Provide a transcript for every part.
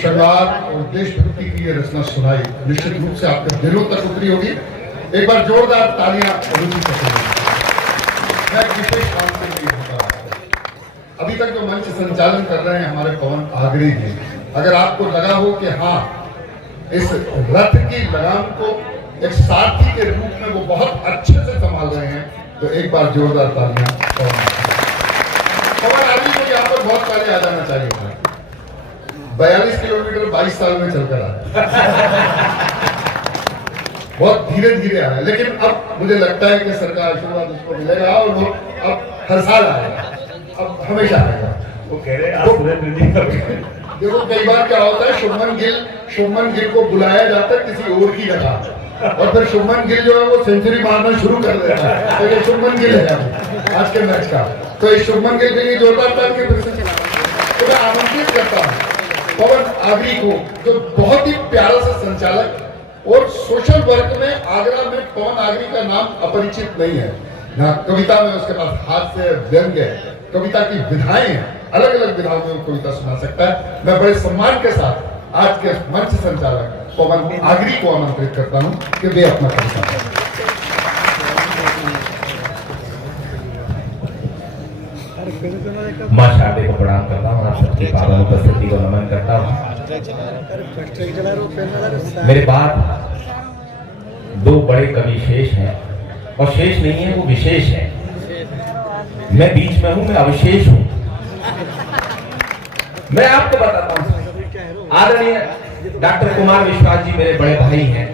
श्रृंगार और देशभक्ति की ये रचना सुनाई, निश्चित रूप से आपके दिलों तक उतरी होगी। एक बार जोरदार तालियां अरुचि कपूर। मैं विशेष काम के लिए होता अभी तक जो मंच संचालन कर रहे हैं हमारे पवन आगरी जी, अगर आपको लगा हो कि हाँ इस रथ की लगाम को एक सारथी के रूप में वो बहुत अच्छे से संभाल रहे हैं, तो एक बार जोरदार तालियां पवन आगरी को यहाँ पर बहुत पहले आ जाना चाहिए था। 42 किलोमीटर 22 साल में चलकर आया, बहुत धीरे धीरे आया, लेकिन अब मुझे लगता है कि सरकार आशीर्वाद उसको मिलेगा और वो अब हर साल आएगा, अब हमेशा आएगा। वो कह रहे हैं देखो कई बार क्या होता है, शुभमन गिल को बुलाया जाता है किसी और की जगह, और फिर शुभमन गिल जो है वो सेंचुरी मारना शुरू कर देता है, तो ये शुभमन गिल है आज के मैच का। तो इस शुभमन गिल के लिए जोरदार तालियां फिर से तो मैं आमंत्रित करता हूँ पवन आगरी को, जो बहुत ही प्यारा सा संचालक और सोशल वर्क में आगरा में पवन आगरी का नाम अपरिचित नहीं है। यहाँ कविता में उसके पास हास्य व्यंग्य है, कविता की विधाएं हैं, अलग अलग विधाओं में वो कविता सुना सकता है। मैं बड़े सम्मान के साथ आज के मंच संचालक पवन आगरी को आमंत्रित करता हूं कि वे अपना कविता मां शारदे को प्रणाम करता हूँ, आप सबकी पावन उपस्थिति को नमन करता हूँ। मेरे बाद दो बड़े कवि शेष हैं, और शेष नहीं है वो विशेष है। मैं बीच में हूं, मैं अविशेष हूं। मैं आपको बताता हूं, आदरणीय डॉक्टर कुमार विश्वास जी मेरे बड़े भाई हैं,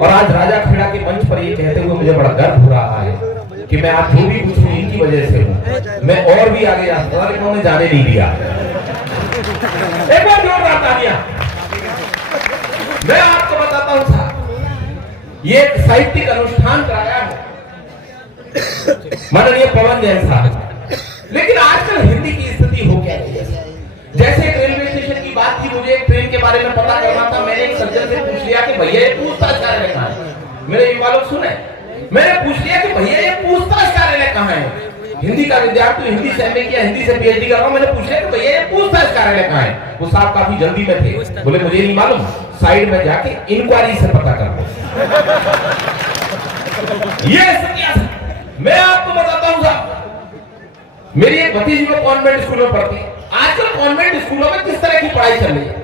और आज राजा खेड़ा के मंच पर ये कहते हुए मुझे बड़ा गर्व हो रहा है कि मैं आज जो भी कुछ हूं इनकी वजह से हूं। मैं और भी आगे जा सकता था, लेकिन उन्होंने जाने नहीं दिया। एक बार जोरदार तालियां। मैं आपको बताता हूं साहब, ये साहित्यिक अनुष्ठान कराया है माननीय पवन जैन साहब, लेकिन आजकल हिंदी की स्थिति हो क्या रही है। जैसे रेलवे स्टेशन की बात थी, मुझे एक ट्रेन के बारे में पता करना था, मैंने एक सज्जन से पूछ लिया कि भैया ये पूछताछ कार्यालय कहाँ है। मेरे युवा लोग सुने, मैंने पूछ लिया कि भैया ये पूछताछ कार्यालय कहाँ है। हिंदी का विद्यार्थी, हिंदी से एमए किया, हिंदी से पीएचडी कर रहा हूं, मैंने पूछ लिया कि भैया ये पूछताछ कार्यालय कहाँ है। वो साहब काफी जल्दी में थे, बोले मुझे नहीं मालूम, साइड में जाके इंक्वायरी से पता कर लो। ये मैं आपको बताता हूं साहब, मेरी एक भतीजी वो कॉन्वेंट स्कूल में पढ़ती है। आजकल कॉन्वेंट स्कूलों में किस तरह की पढ़ाई चल रही है,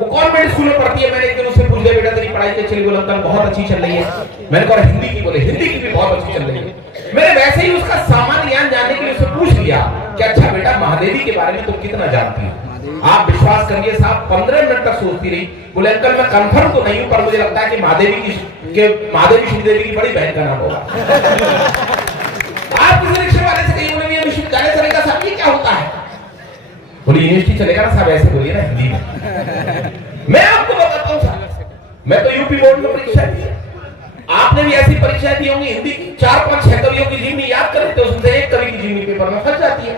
वो कॉन्वेंट स्कूल में पढ़ती है। मैंने एक दिन उससे पूछ लिया, बेटा तेरी पढ़ाई कैसी चली? बोला अंकल बहुत अच्छी चल रही है। मैंने कहा हिंदी की? बोले हिंदी की भी बहुत अच्छी चल रही है। मैंने वैसे ही उसका सामान्य ज्ञान जानने के लिए उससे पूछ लिया कि अच्छा बेटा महादेवी के बारे में तुम कितना जानती हो? आप विश्वास करिए साहब, 15 मिनट तक सोचती रही। बोले अंकल मैं कंफर्म तो नहीं हूं, पर मुझे लगता है कि महादेवी श्रीदेवी की बड़ी बहन का नाम होगा। आप किसी रिक्शे वाले से कहीं उन्हें विश्वविद्यालय चलेगा साहब, ये क्या होता है? बोली यूनिवर्सिटी चलेगा ना साहब, ऐसे बोलिए ना हिंदी में। मैं आपको बताता हूं साहब, मैं तो यूपी बोर्ड में परीक्षा दी है, आपने भी ऐसी परीक्षा दी होंगी। हिंदी की 4-5-6 कवियों की जीवनी याद करें तो उसमें एक कवि की जीवनी पेपर में फंस जाती है।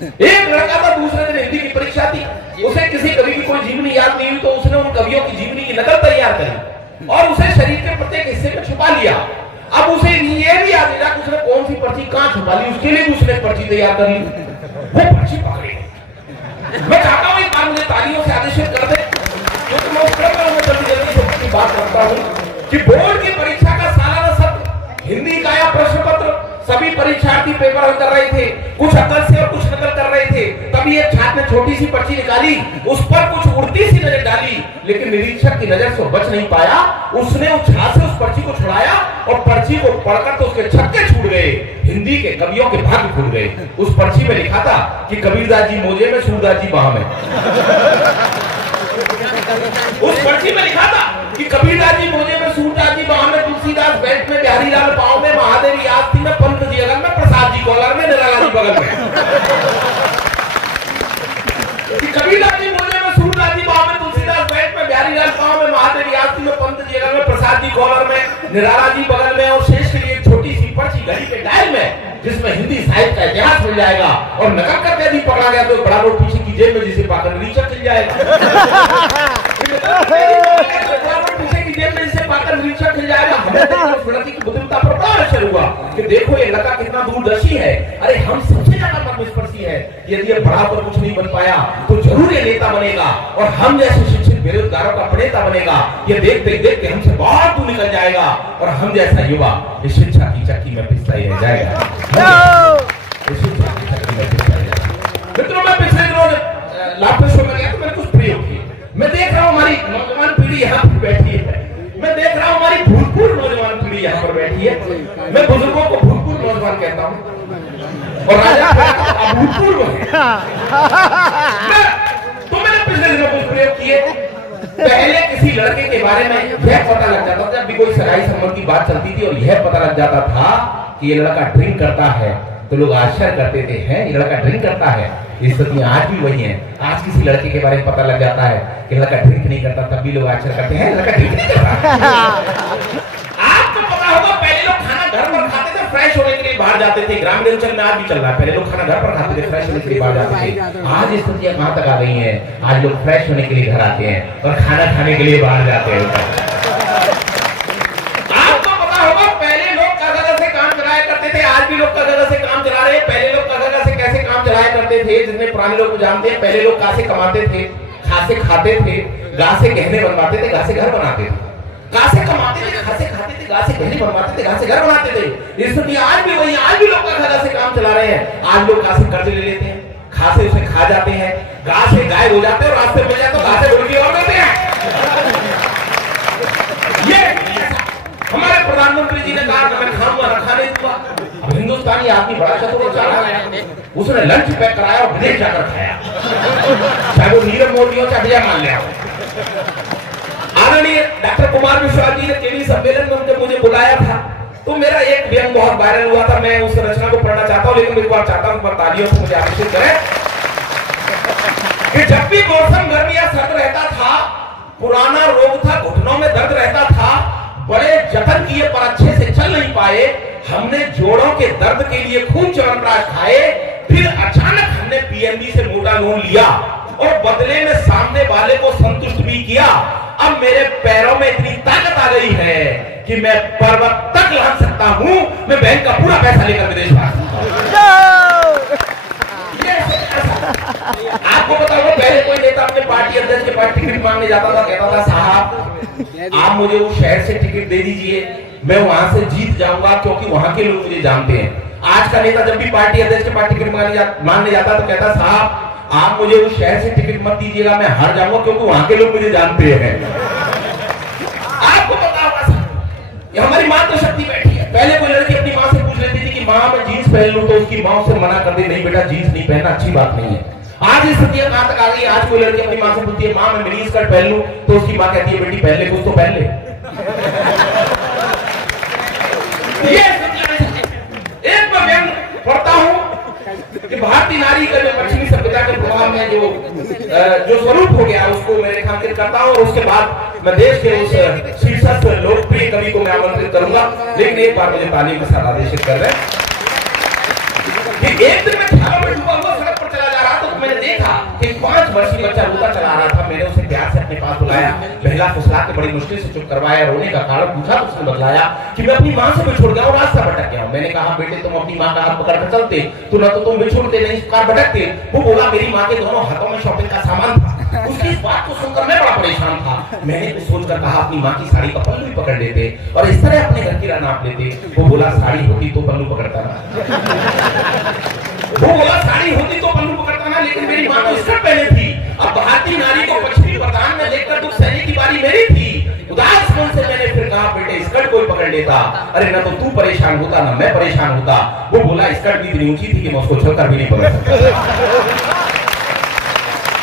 एक लड़का था दूसरे दिन हिंदी की परीक्षा थी, उसे किसी कवि की कोई जीवनी याद नहीं हुई, तो उसने उन कवियों की जीवनी की नकल तैयार करी और उसे शरीर के प्रत्येक हिस्से में छुपा लिया। अब उसे ये भी याद नहीं रहा कि उसने कौन सी पर्ची कहां छुपा ली, उसके लिए उसने पर्ची तैयार कर ली, वो पर्ची पकड़ी। मैं चाहता हूं एक बार मुझे तालियों से आदेशित कर दे, क्योंकि मैं उस क्रम में जल्दी से बात करता हूं कि बोर्ड की परीक्षा का सालाना सत्र हिंदी का या प्रश्न पत्र सभी परीक्षार्थी पेपर हल कर रहे थे, कुछ अकल से और कुछ नकल कर रहे थे। तभी एक छात्र ने छोटी सी पर्ची निकाली, उस पर कुछ उड़ती सी नजर डाली, लेकिन निरीक्षक की नजर से बच नहीं पाया। उसने उस छात्र से उस पर्ची को छुड़ाया और पर्ची को पढ़कर तो उसके छक्के छूट गए, हिंदी के कवियों के भाग्य खुल गए। उस पर्ची में लिखा था कि कबीरदास जी मोजे में, सूरदास जी बाह में। उस पर्ची में लिखा था कि कबीरदास जी मोजे में, सूरदास जी बाह में, तुलसीदास बैठ में, बिहारी लाल पाँव में, महादेवी आस्ती में, पंत जी अगल में, प्रसाद जी कॉलर में, निराला जी बगल में। कबीरदास जी मोजे में, सूरदास जी बाह में, तुलसीदास बैठ में, बिहारी लाल पाँव में, महादेवी आस्ती में, पंत जी अगल में, प्रसाद जी कॉलर में, निराला जी बगल में, और शेष के लिए छोटी सी पर्ची घड़ी के डायल में, जिसमें हिंदी साहित्य का इतिहास मिल जाएगा। और नकल करके यदि पकड़ा गया तो बड़ा नोट पीछे की जेब में, जिसे पाकर निरीक्षक मिल जाएगा। पीछे की जेब में जिसे पाकर निरीक्षक मिल जाएगा। हमें की बुद्धिमत्ता पर बड़ा असर हुआ कि कि देखो ये लड़का कितना दूरदर्शी है। अरे हम सबसे ज्यादा मर्मस्पर्शी है, यदि ये बड़ा पर कुछ नहीं बन पाया तो जरूर ये नेता बनेगा और हम जैसे शिक्षित बेरोजगारों का प्रणेता बनेगा। ये देखते देखते हमसे बहुत दूर निकल जाएगा और हम जैसा युवा इस शिक्षा की चक्की में पिसता ही रह जाएगा। मित्रों, मैं पिछले दिनों लाफ्टर में गया तो मैंने कुछ प्रयोग किए। मैं देख रहा हूँ हमारी नौजवान पीढ़ी यहाँ पर बैठी है, मैं देख रहा हूँ हमारी भूतपूर्व नौजवान पीढ़ी यहाँ पर बैठी है। मैं बुजुर्गों को भूतपूर्व नौजवान कहता हूँ और राजा भूतपूर्व तो मैंने पिछले दिनों कुछ प्रयोग किए। पहले किसी लड़के के बारे में यह पता लग जाता था, जब भी कोई सगाई संबंध की बात चलती थी और यह पता लग जाता था कि ये लड़का ड्रिंक करता है, तो लोग आश्चर्य करते थे, हैं ये लड़का ड्रिंक करता है। स्थिति आज भी वही है। आज किसी लड़के के बारे में पता लग जाता है कि लड़का ड्रिंक नहीं करता, तब भी लोग आश्चर्य करते हैं लड़का ड्रिंक नहीं करता। आपको पता होगा पहले लोग खाना घर पर खाते थे, फ्रेश होने के लिए बाहर जाते थे। ग्रामीण अंचल में आज भी चल रहा है, पहले लोग खाना घर पर खाते थे, फ्रेश होने के लिए बाहर जाते थे। आज स्थितियां कहां तक आ गई हैं, आज लोग फ्रेश होने के लिए घर आते हैं और खाना खाने के लिए बाहर जाते हैं। आपको पता होगा पहले लोग कागज से काम चलाया करते थे, आज भी लोग कागज से काम चला रहे हैं। पहले लोग कागज से कैसे काम चलाया करते थे, जितने पुराने लोग जानते हैं। पहले लोग कहां से कमाते थे, कहां से खाते थे, गाय से गहने बनवाते थे, गाय से घर बनाते थे। कहां से कमाते थे, कहां से खाते थे, गाय से गहने बनवाते थे, गाय से घर बनाते थे। स्थिति आज भी वही, आज भी लोग कागज से काम चला रहे हैं। आज लोग कहां से कर्ज ले लेते हैं, कहां से उसे खा जाते हैं, गाय से गायब हो जाते हैं और रास्ते मिल जाए तो गाय से मुर्गी और देते हैं। ये हमारे प्रधानमंत्री जी ने कहा कि मैं खाऊंगा ना खाने दूंगा। अब हिंदुस्तानी आदमी बड़ा चतुर है, उसने लंच पैक कराया और विदेश जाकर खाया, चाहे वो नीरव मोदी हो चाहे विजय माल्या हो। आदरणीय डॉक्टर कुमार विश्वास जी ने केवी सम्मेलन में जब मुझे बुलाया था तो मेरा एक व्यंग बहुत वायरल हुआ था। मैं उस रचना को पढ़ना चाहता हूँ, लेकिन एक बार चाहता हूँ तालियों से मुझे आकर्षित करें कि जब भी मौसम गर्मी या सर्द रहता था, पुराना रोग था, घुटनों में दर्द रहता था, बड़े जतन किए पर अच्छे से चल नहीं पाए। हमने जोड़ों के दर्द के लिए खूब च्यवनप्राश खाए, फिर अचानक हमने पीएनबी से मोटा लोन लिया और बदले में सामने वाले को संतुष्ट भी किया। अब मेरे पैरों में इतनी ताकत आ गई है कि मैं पर्वत तक लहन सकता हूं, मैं बैंक का पूरा पैसा लेकर विदेश भाग सकता हूं। आपको पता होगा पहले कोई नेता अपने पार्टी अध्यक्ष के पास टिकट मांगने जाता था, कहता था साहब आप मुझे उस शहर से टिकट दे दीजिए, मैं वहां से जीत जाऊंगा क्योंकि वहां के लोग मुझे जानते हैं। आज का नेता जब भी पार्टी अध्यक्ष के पास टिकट मांगने जाता तो कहता साहब आप मुझे उस शहर से टिकट मत दीजिएगा, मैं हार जाऊंगा क्योंकि वहां के लोग मुझे जानते हैं। आपको पता होगा ये हमारी मातृशक्ति बैठी है। पहले कोई लड़की अपनी माँ से पूछ लेती थी कि माँ मैं जीन्स पहन लूं, तो उसकी माँ उसे मना कर दे, नहीं बेटा जीन्स नहीं पहनना अच्छी बात नहीं है। आज इस स्थिति कहां तक आ गई, आज कोई लड़की अपनी माँ से पूछती है माँ मैं मिनी स्कर्ट पहन लूं, तो उसकी माँ कहती है बेटी पहन ले, कुछ तो पहन ले। एक मैं व्यंग पढ़ता हूं कि भारतीय नारी का जो पश्चिमी सभ्यता के प्रभाव में जो स्वरूप हो गया उसको मैं रेखांकित करता हूं और उसके बाद मैं देश के उस शीर्षक लोकप्रिय कवि को मैं आमंत्रित करूंगा। लेकिन एक बार मुझे तालियों के साथ आदेशित कर रहे हैं कि एक दिन मैं ख्यालों में डूबा हुआ सड़क पर चला जा रहा था तो मैंने देखा कि 5 वर्षीय बच्चा रोता चला रहा था। मैंने उसे प्यार से अपने पास बुलाया, पहला फुसला के बड़ी मुश्किल से चुप करवाया, रोने का कारण पूछा तो उसने बतलाया कि मैं अपनी माँ से बिछुड़ गया और रास्ता भटक गया हूं। मैंने कहा बेटे तुम अपनी माँ का हाथ पकड़कर चलते तो न तो तुम बिछुड़ते नहीं कार भटकते। वो बोला मेरी माँ के दोनों हाथों में शॉपिंग का सामान था। उसकी इस बात को सुनकर मैं बड़ा परेशान था। मैंने कुछ सोचकर कहा अपनी माँ की साड़ी का पल्लू भी पकड़ लेते और इस तरह अपने घर की राह नाप लेते। वो बोला साड़ी होती तो पल्लू पकड़ता ना, वो बोला साड़ी होती तो पल्लू पकड़ता ना, लेकिन मेरी माँ तो स्कर्ट पहने थी। अब भारतीय नारी को पश्चिमी प्रधान में देखकर दुख सहने की बारी मेरी थी। उदास मन से मैंने फिर कहा बेटे स्कर्ट कोई पकड़ लेता, अरे ना तो तू परेशान होता ना मैं परेशान होता। वो बोला स्कर्ट भी इतनी ऊंची थी कि मैं उसको छलकर भी नहीं पकड़ सकता।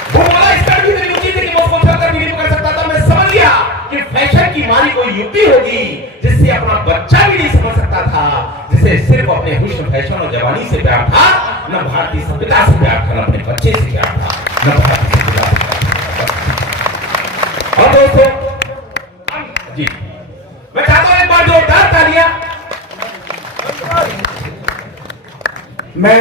वो बोला स्कर्ट भी इतनी ऊंची थी कि मैं उसको छलकर भी नहीं पकड़ सकता था। मैं समझ गया कि फैशन की मारी कोई युक्ति होगी जिससे अपना बच्चा भी नहीं समझ सकता था, जिसे सिर्फ अपने हुस्न फैशन और जवानी से प्यार था, न भारतीय सभ्यता से प्यार था, न अपने बच्चे से प्यार था, न भारतीय सभ्यता से प्यार था। और दोस्तों जी मैं चाहता हूं एक बार जोरदार तालियां। मैं